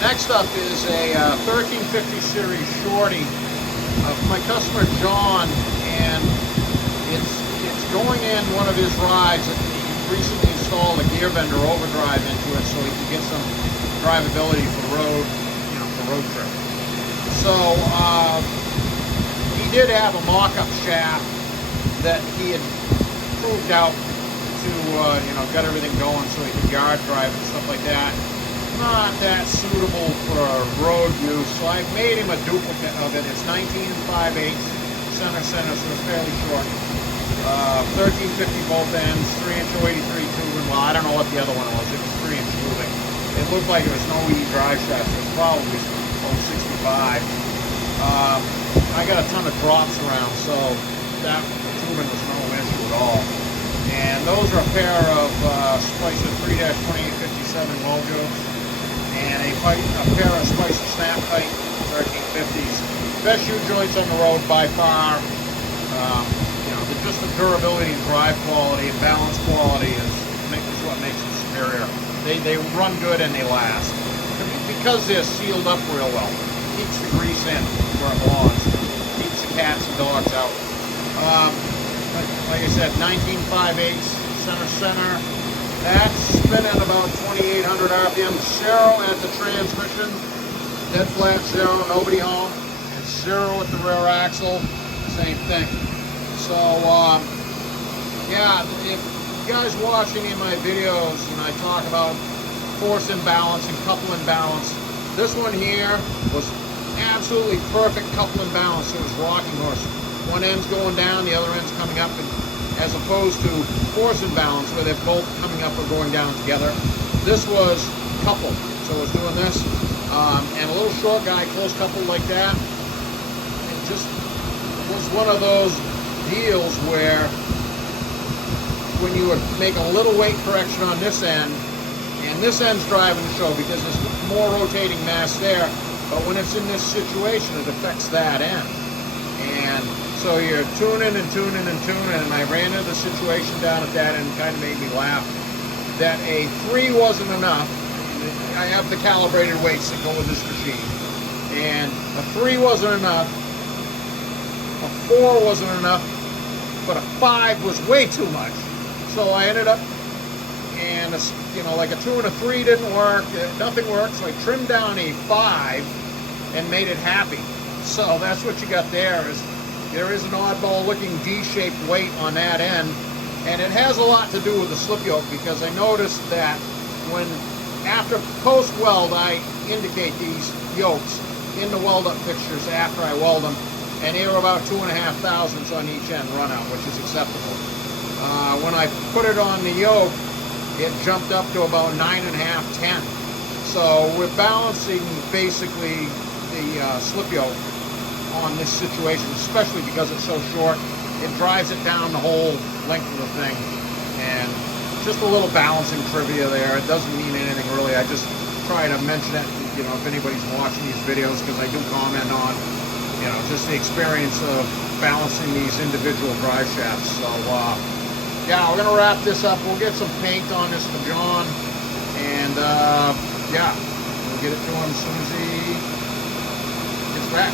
Next up is a 1350 series shorty of my customer John, and it's going in one of his rides. He recently installed a Gearvendor overdrive into it so he can get some drivability for the road, for road trip. So he did have a mock-up shaft that he had proved out to, got everything going so he could yard drive and stuff like that. Not that suitable for road use, so I made him a duplicate of it. It's 19 5/8 center, so it's fairly short. 1350 both ends, 3-inch 083 tubing. Well, I don't know what the other one was. It was 3-inch tubing. It looked like it was an OE drive shaft. It was probably 065. I got a ton of drops around, so that tubing was no issue at all. And those are a pair of Spicer 3-2857 weld jokes, and a pair of Spicer snap tight 1350s. Best shoe joints on the road by far. Just the durability and drive quality and balance quality is what makes them superior. They run good and they last. Because they're sealed up real well. Keeps the grease in where it belongs. Keeps the cats and dogs out. Like I said, 19 5/8 center. That's spinning about 2,800 RPM. 0 at the transmission. Dead flat 0, nobody home. It's 0 at the rear axle. Same thing. So, yeah, if you guys watch any of my videos and I talk about force imbalance and couple imbalance, this one here was absolutely perfect couple imbalance. It was rocking horse. One end's going down, the other end's coming up, and as opposed to force imbalance where they're both coming up or going down together. This was coupled, so it was doing this, and a little short guy close coupled like that. It just was one of those deals where when you would make a little weight correction on this end, and this end's driving the show because there's more rotating mass there, but when it's in this situation, it affects that end. And so you're tuning, and I ran into the situation down at that end, kind of made me laugh, that a 3 wasn't enough. I have the calibrated weights that go with this machine, and a 3 wasn't enough, a 4 wasn't enough, but a 5 was way too much. So I ended up, and like a 2 and a 3 didn't work, nothing worked, so I trimmed down a 5 and made it happy. So that's what you got there. There is an oddball looking D-shaped weight on that end, and it has a lot to do with the slip yoke, because I noticed that when after post weld I indicate these yokes in the weld up fixtures after I weld them, and they were about 2.5 thousandths on each end run out, which is acceptable. When I put it on the yoke, it jumped up to about 9.5, 10. So we're balancing basically the slip yoke on this situation, especially because it's so short. It drives it down the whole length of the thing. And just a little balancing trivia there. It doesn't mean anything really. I just try to mention it, if anybody's watching these videos, because I do comment on, just the experience of balancing these individual drive shafts. So, yeah, we're going to wrap this up. We'll get some paint on this for John. And, yeah, we'll get it to him as soon as he gets back.